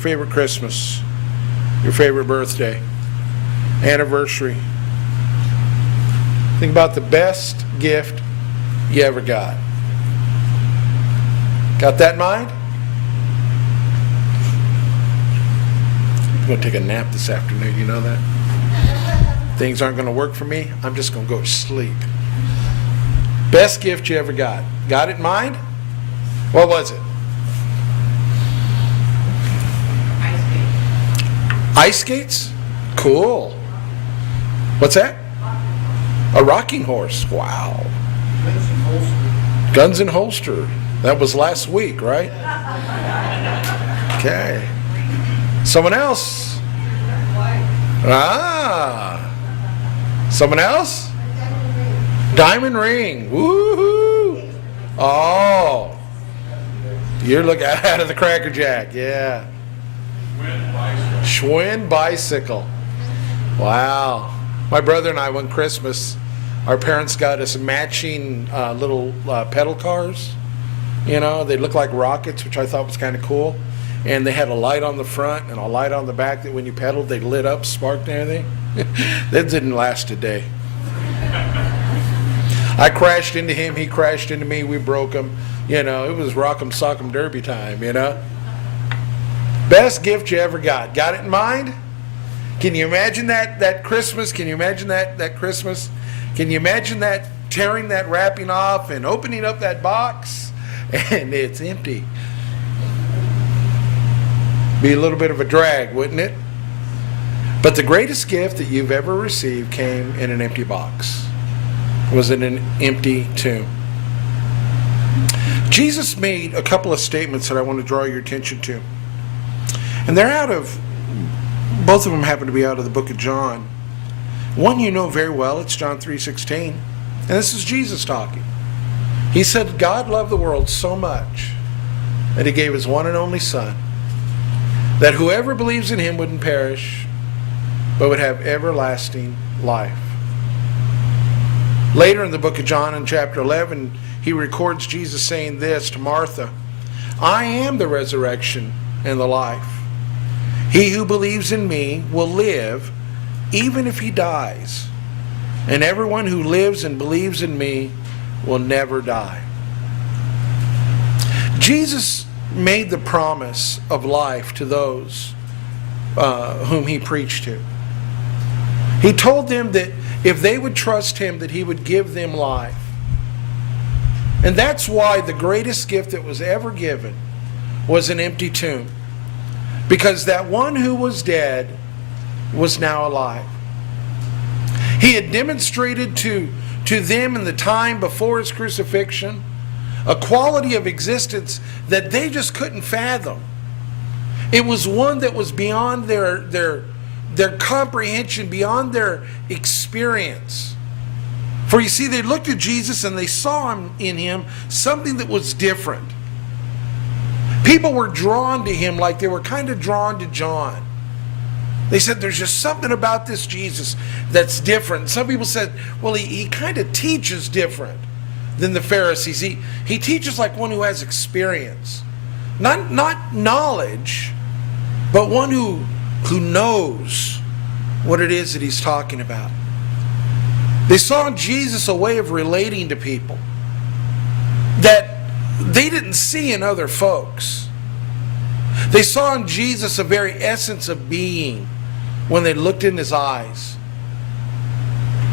Favorite Christmas, your favorite birthday, anniversary. Think about the best gift you ever got. Got that in mind? I'm going to take a nap this afternoon, you know that? Things aren't going to work for me. I'm just going to go to sleep. Best gift you ever got. Got it in mind? What was it? Ice skates? Cool. What's that? A rocking horse. Wow. Guns and holster. That was last week, right? Okay. Someone else? Someone else? Diamond ring. Woohoo! Oh. You're looking out of the Cracker Jack. Yeah. Schwinn bicycle. Wow. My brother and I, one Christmas, our parents got us matching little pedal cars. You know, they look like rockets, which I thought was kind of cool. And they had a light on the front and a light on the back that when you pedaled, they lit up, sparked and everything. That didn't last a day. I crashed into him, he crashed into me, we broke him. You know, it was rock'em sock'em derby time, you know. Best gift you ever got. Got it in mind? Can you imagine that Christmas? Can you imagine that Christmas? Can you imagine that tearing that wrapping off and opening up that box and it's empty? Be a little bit of a drag, wouldn't it? But the greatest gift that you've ever received came in an empty box. It was in an empty tomb. Jesus made a couple of statements that I want to draw your attention to. And they're both of them happen to be out of the book of John. One you know very well, it's John 3:16. And this is Jesus talking. He said, God loved the world so much that he gave his one and only Son, that whoever believes in him wouldn't perish, but would have everlasting life. Later in the book of John, in chapter 11, he records Jesus saying this to Martha, I am the resurrection and the life. He who believes in me will live even if he dies. And everyone who lives and believes in me will never die. Jesus made the promise of life to those whom he preached to. He told them that if they would trust him, that he would give them life. And that's why the greatest gift that was ever given was an empty tomb. Because that one who was dead was now alive. He had demonstrated to them in the time before his crucifixion a quality of existence that they just couldn't fathom. It was one that was beyond their comprehension, beyond their experience. For you see, they looked at Jesus and they saw in him something that was different. People were drawn to him like they were kind of drawn to John. They said, there's just something about this Jesus that's different. Some people said, well, he kind of teaches different than the Pharisees. He teaches like one who has experience. Not knowledge, but one who knows what it is that he's talking about. They saw in Jesus a way of relating to people that they didn't see in other folks. They saw in Jesus a very essence of being when they looked in his eyes.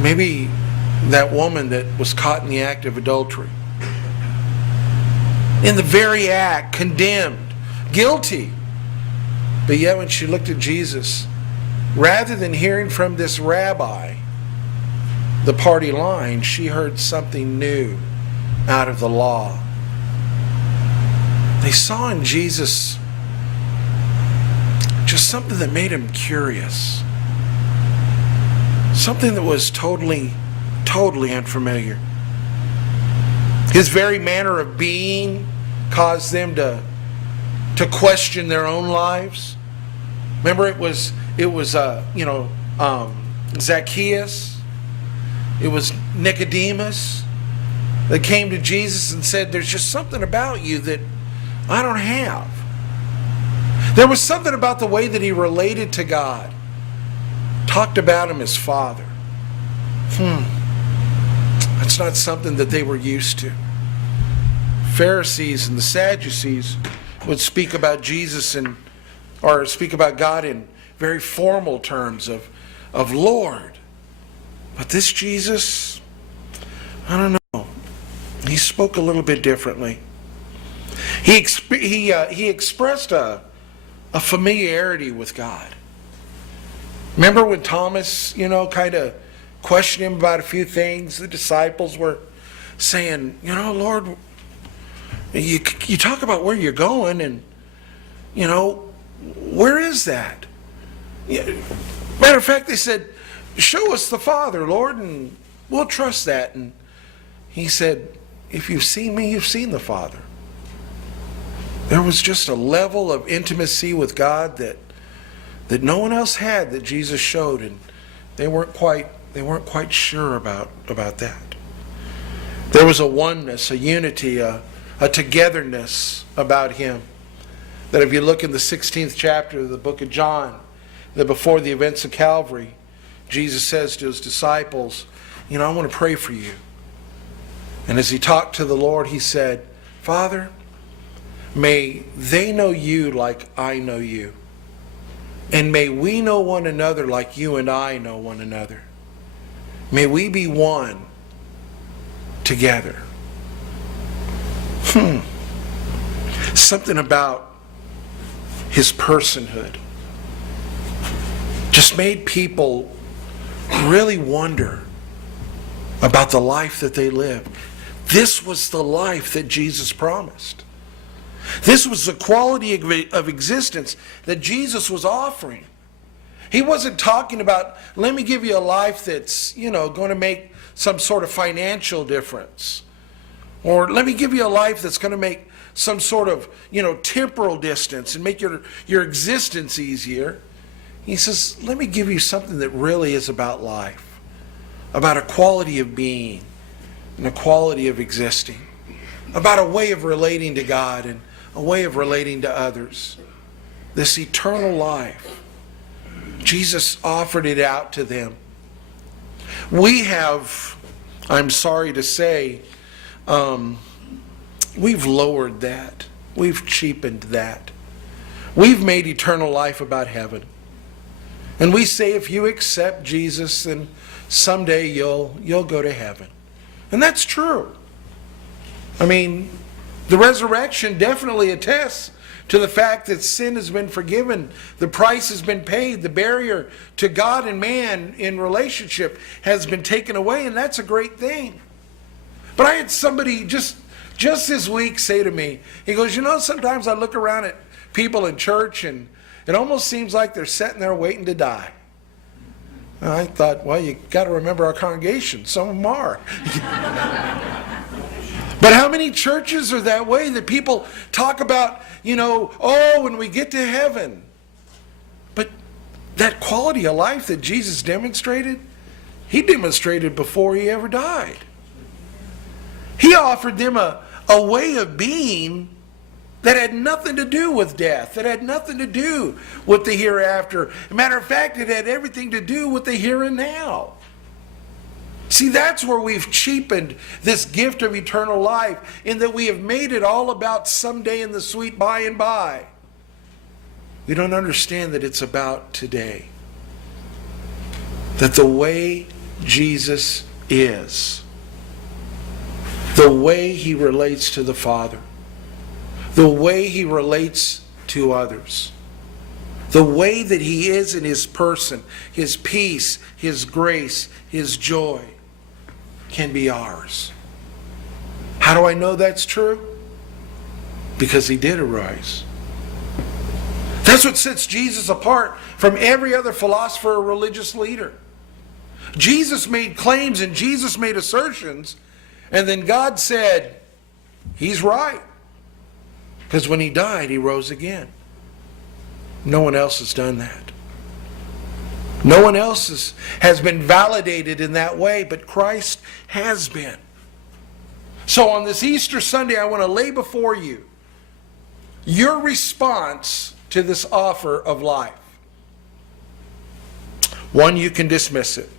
Maybe that woman that was caught in the act of adultery. In the very act, condemned, guilty. But yet when she looked at Jesus, rather than hearing from this rabbi the party line, she heard something new out of the law. They saw in Jesus just something that made him curious. Something that was totally unfamiliar. His very manner of being caused them to question their own lives. Remember, it was Zacchaeus. It was Nicodemus that came to Jesus and said, there's just something about you that I don't have. There was something about the way that he related to God. Talked about him as Father. That's not something that they were used to. Pharisees and the Sadducees would speak about Jesus or speak about God in very formal terms of Lord. But this Jesus, I don't know. He spoke a little bit differently. He expressed a familiarity with God. Remember when Thomas, kind of questioned him about a few things? The disciples were saying, Lord, you talk about where you're going, and, where is that? Matter of fact, they said, show us the Father, Lord, and we'll trust that. And he said, if you've seen me, you've seen the Father. There was just a level of intimacy with God that no one else had, that Jesus showed, and they weren't quite sure about that. There was a oneness, a unity, a togetherness about him, that if you look in the 16th chapter of the book of John, that before the events of Calvary, Jesus says to his disciples, I want to pray for you. And as he talked to the Lord, he said, Father, may they know you like I know you. And may we know one another like you and I know one another. May we be one together. Something about his personhood just made people really wonder about the life that they lived. This was the life that Jesus promised. This was the quality of existence that Jesus was offering. He wasn't talking about, let me give you a life that's, going to make some sort of financial difference. Or let me give you a life that's going to make some sort of, temporal distance and make your existence easier. He says, let me give you something that really is about life, about a quality of being and a quality of existing, about a way of relating to God and a way of relating to others. This eternal life. Jesus offered it out to them. We have, I'm sorry to say, we've lowered that. We've cheapened that. We've made eternal life about heaven. And we say if you accept Jesus, then someday you'll go to heaven. And that's true. I mean, the resurrection definitely attests to the fact that sin has been forgiven. The price has been paid. The barrier to God and man in relationship has been taken away, and that's a great thing. But I had somebody just this week say to me, he goes, sometimes I look around at people in church and it almost seems like they're sitting there waiting to die. And I thought, well, you got to remember our congregation. Some of them are. But how many churches are that way, that people talk about, when we get to heaven. But that quality of life that Jesus demonstrated, he demonstrated before he ever died. He offered them a way of being that had nothing to do with death, that had nothing to do with the hereafter. As a matter of fact, it had everything to do with the here and now. See, that's where we've cheapened this gift of eternal life, in that we have made it all about someday in the sweet by and by. We don't understand that it's about today. That the way Jesus is, the way he relates to the Father, the way he relates to others, the way that he is in his person, his peace, his grace, his joy, can be ours. How do I know that's true? Because he did arise. That's what sets Jesus apart from every other philosopher or religious leader. Jesus made claims and Jesus made assertions, and then God said, he's right. Because when he died, he rose again. No one else has done that. No one else has been validated in that way, but Christ has been. So on this Easter Sunday, I want to lay before you your response to this offer of life. One, you can dismiss it.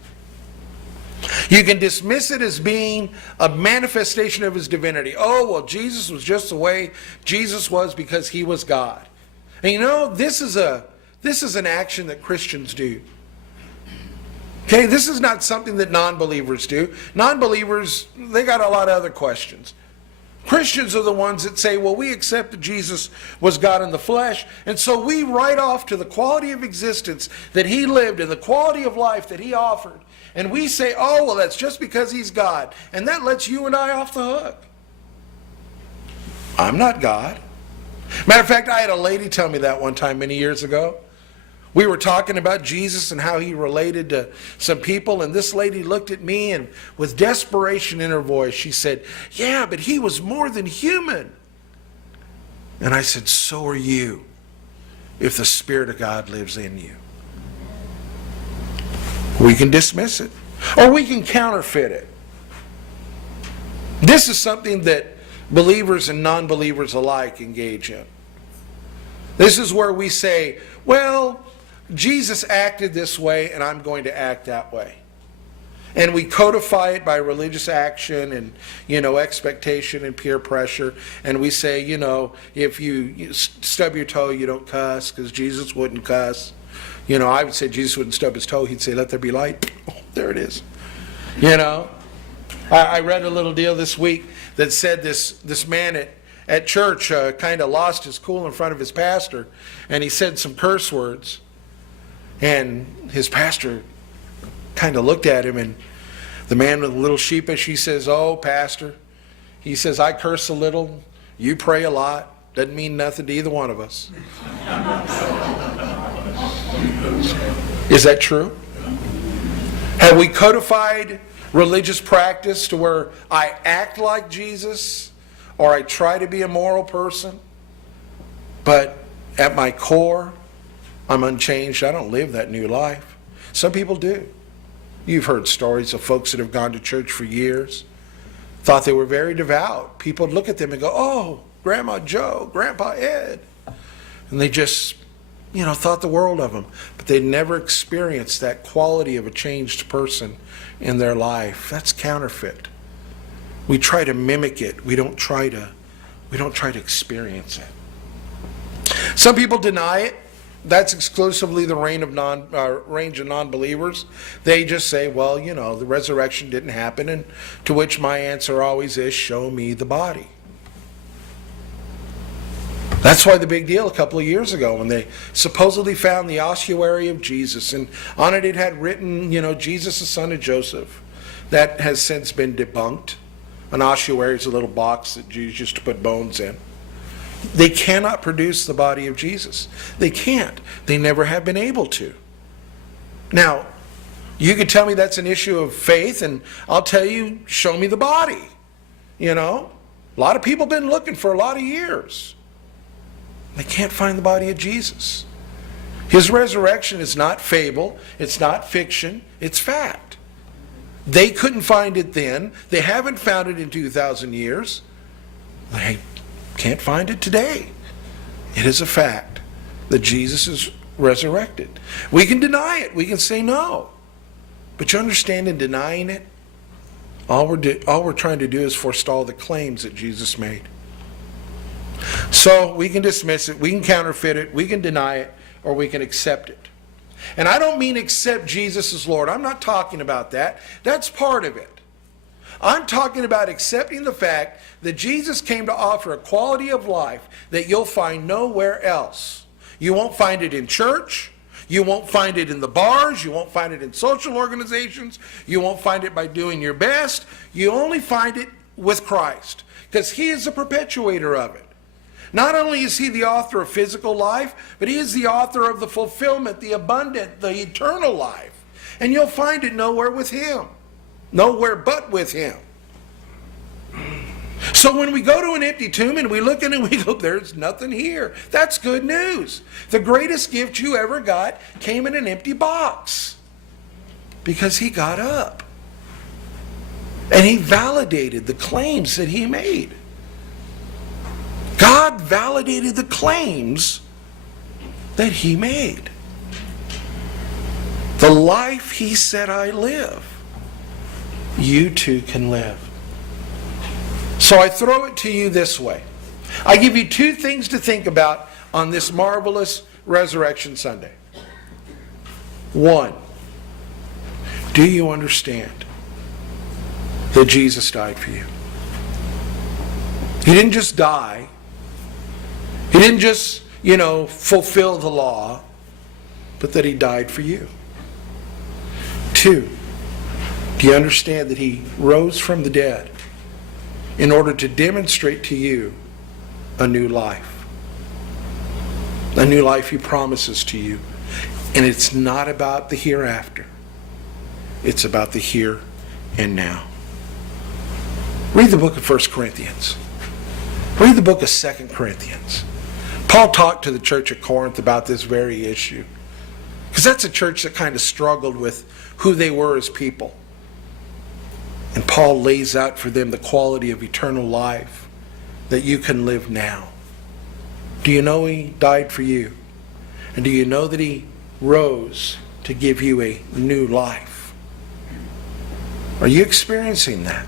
You can dismiss it as being a manifestation of his divinity. Oh, well, Jesus was just the way Jesus was because he was God. And you know, this is an action that Christians do. Okay, this is not something that non-believers do. Non-believers, they got a lot of other questions. Christians are the ones that say, well, we accept that Jesus was God in the flesh, and so we write off to the quality of existence that he lived and the quality of life that he offered. And we say, oh, well, that's just because he's God. And that lets you and I off the hook. I'm not God. Matter of fact, I had a lady tell me that one time many years ago. We were talking about Jesus and how he related to some people, and this lady looked at me and with desperation in her voice, she said, yeah, but he was more than human. And I said, so are you, if the Spirit of God lives in you. We can dismiss it, or we can counterfeit it. This is something that believers and non-believers alike engage in. This is where we say, well, Jesus acted this way and I'm going to act that way. And we codify it by religious action and, expectation and peer pressure. And we say, if you stub your toe, you don't cuss because Jesus wouldn't cuss. I would say Jesus wouldn't stub his toe. He'd say, let there be light. Oh, there it is. I read a little deal this week that said this man at church kind of lost his cool in front of his pastor, and he said some curse words. And his pastor kind of looked at him, and the man with a little sheepish, he says, oh, pastor, he says, I curse a little, you pray a lot, doesn't mean nothing to either one of us. Is that true? Have we codified religious practice to where I act like Jesus or I try to be a moral person, but at my core, I'm unchanged. I don't live that new life. Some people do. You've heard stories of folks that have gone to church for years, thought they were very devout. People would look at them and go, oh, Grandma Joe, Grandpa Ed. And they just, thought the world of them. But they never experienced that quality of a changed person in their life. That's counterfeit. We try to mimic it. We don't try to experience it. Some people deny it. That's exclusively the range of non-believers. They just say, well, the resurrection didn't happen, and to which my answer always is, show me the body. That's why the big deal a couple of years ago when they supposedly found the ossuary of Jesus, and on it had written, Jesus the son of Joseph. That has since been debunked. An ossuary is a little box that Jews used to put bones in. They cannot produce the body of Jesus. They can't. They never have been able to. Now, you could tell me that's an issue of faith, and I'll tell you, show me the body. A lot of people have been looking for a lot of years. They can't find the body of Jesus. His resurrection is not fable. It's not fiction. It's fact. They couldn't find it then. They haven't found it in 2,000 years. They can't find it today. It is a fact that Jesus is resurrected. We can deny it. We can say no. But you understand, in denying it, all we're trying to do is forestall the claims that Jesus made. So we can dismiss it, we can counterfeit it, we can deny it, or we can accept it. And I don't mean accept Jesus as Lord. I'm not talking about that. That's part of it. I'm talking about accepting the fact that Jesus came to offer a quality of life that you'll find nowhere else. You won't find it in church. You won't find it in the bars. You won't find it in social organizations. You won't find it by doing your best. You only find it with Christ, because he is the perpetuator of it. Not only is he the author of physical life, but he is the author of the fulfillment, the abundant, the eternal life. And you'll find it nowhere with him. Nowhere but with him. So when we go to an empty tomb and we look in it and we go, there's nothing here. That's good news. The greatest gift you ever got came in an empty box. Because he got up. And he validated the claims that he made. God validated the claims that he made. The life he said I live, you too can live. So I throw it to you this way. I give you two things to think about on this marvelous Resurrection Sunday. One, do you understand that Jesus died for you? He didn't just die. He didn't just, fulfill the law, but that he died for you. Two, do you understand that he rose from the dead in order to demonstrate to you a new life? A new life he promises to you. And it's not about the hereafter. It's about the here and now. Read the book of 1 Corinthians. Read the book of 2 Corinthians. Paul talked to the church at Corinth about this very issue. Because that's a church that kind of struggled with who they were as people. And Paul lays out for them the quality of eternal life that you can live now. Do you know he died for you? And do you know that he rose to give you a new life? Are you experiencing that?